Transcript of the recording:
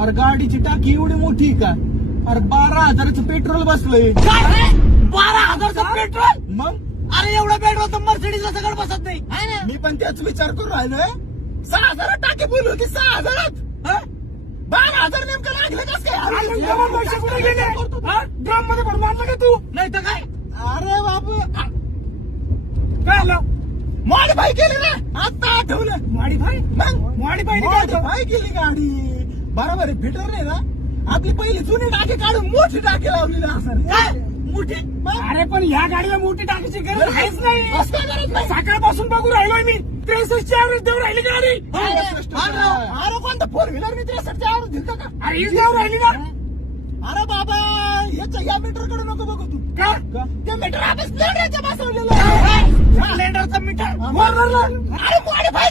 अरे गाडीची टाकी एवढी मोठी का? अरे 12,000चं पेट्रोल बसलंय. 12,000चं पेट्रोल? मग अरे एवढं पेट्रोल तर मर्सिडीजला सगळं बसत नाही. आहे ना? मी पण त्याच विचार करून राहिलोय. 6,000 टाकी बोलली होती. 6,000 12,000 नेमकं लागलं कस काय? पैसे कुठे गेले? ड्रम मध्ये भरून आणलं का तू? नाही तर काय? अरे बाबू काय आलं? मॉडिफाय केली ना, आता आठवलं. मॉडिफाय? मग मॉडिफाय नाही करायचं. मॉडिफाय केली गाडी. बरोबर आहे, फिटर नाही ना. आपली पहिली जुनी टाकी काढून मोठी टाकी लावलेली असणार. काय? मोठी मग? अरे पण ह्या गाडीला मोठी टाकीची गरज आहेच नाही. कसं काय गरज नाही? सकाळपासून बघू राहिलोय मी. 63 ॲव्हरेज देऊ राहिली गाडी. अरे कोणतं फोर व्हीलर मी 63 आवरून दिलतं का? अरे हीच देऊ राहिली ना. अरे बाबा या मीटर कडे नको बघू तू. का? ते मीटर आपण स्प्लेंडरचं बसवलेलं आहे. स्प्लेंडरचं मीटर? अरे मॉडिफाय